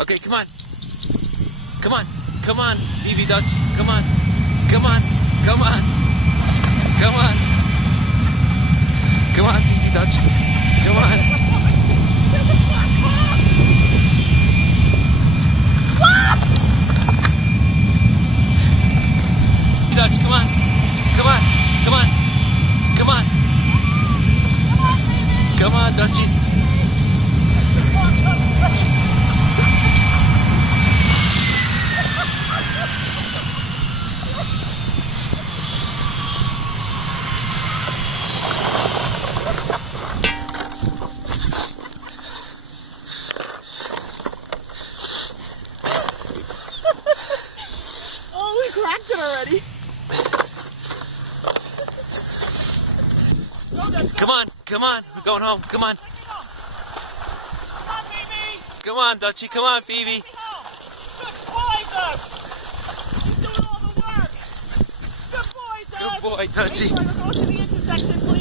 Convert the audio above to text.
Okay, come on. Come on. Come on, Phoebe Dutch. Come on. Come on. Come on. Come on. Come on, Phoebe Dutch. Come on. Dutch, come on. Come on. Come on. Come on. Come on, Dutchie. Oh, we cracked it already. Come on, come on. We're going home. Come on. Come on, baby. Come on, Dutchie. Come on, Phoebe. Good boy, Dutch. He's doing all the work. Good boy, Dutch. Good boy, Dutchie. Go to the intersection, please.